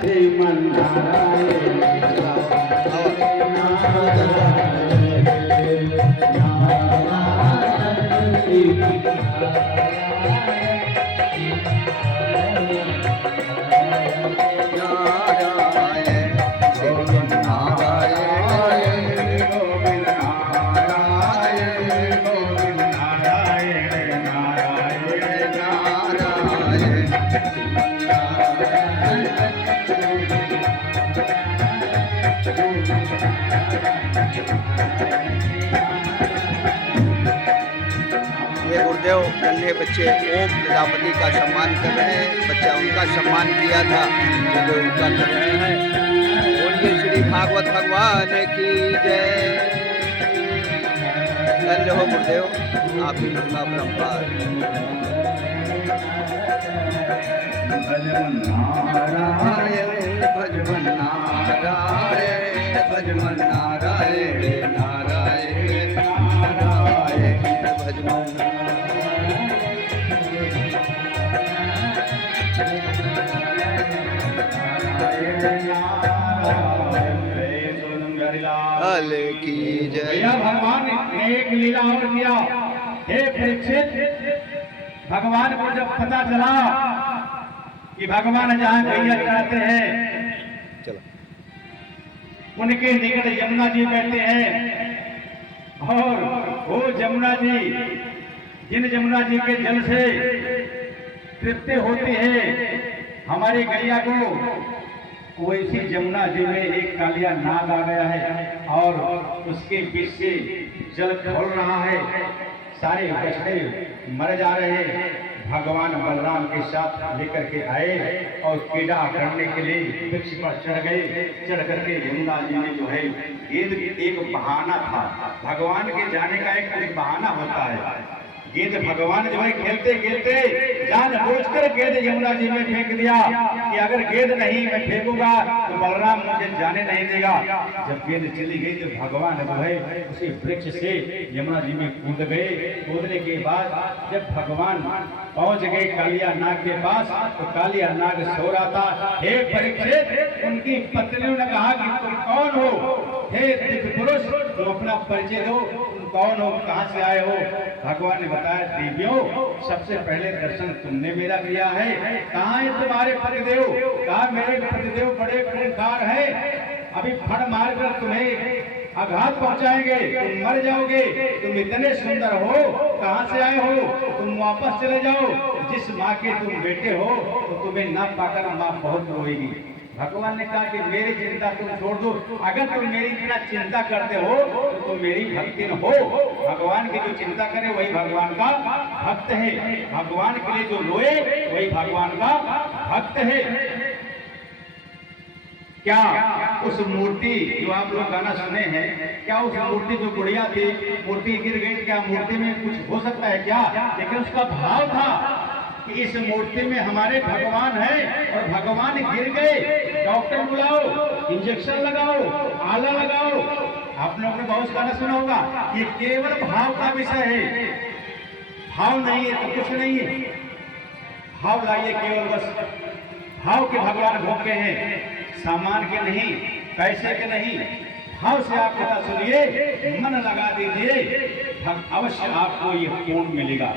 ये गुरुदेव नन्हे बच्चे ओम प्रजापति का सम्मान कर रहे हैं। बच्चा उनका सम्मान किया था जो उनका कर रहे हैं। बोलिए श्री भागवत भगवान की जय। धन्य हो गुरुदेव, आप ही उनका परम्पार। भजमन नारायण भजमन नारायण भजमन नारायण नारायण नारायण भजमन। हल की जय। भगवान ने एक लीला और किया। हे परीक्षित, भगवान को जब पता चला कि भगवान जहाँ गैया चढ़ाते हैं उनके निकट यमुना जी बैठे हैं और वो यमुना जी, जिन यमुना जी के जल से तृप्ति होती है हमारी गैया को, वैसी यमुना जी में एक कालिया नाग आ गया है और उसके बीच से जल खोल रहा है। सारे बछड़े मर जा रहे हैं। भगवान बलराम के साथ लेकर के आए और क्रीड़ा करने के लिए वृक्ष पर चढ़ गए। चढ़ करके यमुना जी में जो है गेंद एक बहाना था। भगवान के जाने का एक बहाना होता है। गेंद भगवान जो है खेलते खेलते जानबूझकर गेंद यमुना जी में फेंक दिया कि अगर गेंद नहीं मैं फेंकूंगा तो बलराम मुझे जाने नहीं देगा। जब गेंद चली गई तो भगवान जो है उसी वृक्ष से यमुना जी में कूद गए। कूदने के बाद जब भगवान पहुंच गए कालिया नाग के पास तो कालिया नाग सो रहा था। हे परीक्षित, उनकी पत्नियों ने कहा कि तुम कौन हो? हे दिव्य पुरुष, तुम अपना परिचय दो, तुम कौन हो, कहाँ से आए हो? भगवान ने बताया, देवियों, सबसे पहले दर्शन तुमने मेरा किया है। कहाँ है तुम्हारे पतिदेव? कहा मेरे पतिदेव बड़े खूंखार हैं, अभी फड़ मारकर तुम्हें आघात पहुंचाएंगे, तुम मर जाओगे। तुम इतने सुंदर हो, कहाँ से आए हो? तुम वापस चले जाओ। जिस माँ के तुम बेटे हो तो तुम्हें ना पाकर माँ बहुत रोएगी। भगवान ने कहा कि मेरी चिंता तुम छोड़ दो। अगर तुम मेरी इतना चिंता करते हो तो तुम मेरी भक्ति न हो। भगवान की जो चिंता करे वही भगवान का भक्त है। भगवान के लिए जो रोए वही भगवान का भक्त है। क्या उस मूर्ति जो आप लोग गाना सुने हैं, क्या उस मूर्ति जो गुड़िया थी, मूर्ति गिर गई, क्या मूर्ति में कुछ हो सकता है क्या? लेकिन उसका भाव था कि इस मूर्ति में हमारे भगवान है और भगवान गिर गए, डॉक्टर बुलाओ, इंजेक्शन लगाओ, आला लगाओ। आप लोगों ने बहुत गाना सुना होगा। ये केवल भाव का विषय है। भाव नहीं है तो कुछ नहीं है। भाव लाइए केवल, बस भाव के भगवान भोगे हैं, सामान के नहीं, पैसे के नहीं। भाव से आप कथा सुनिए, मन लगा दीजिए, अवश्य आपको ये पूर्ण मिलेगा।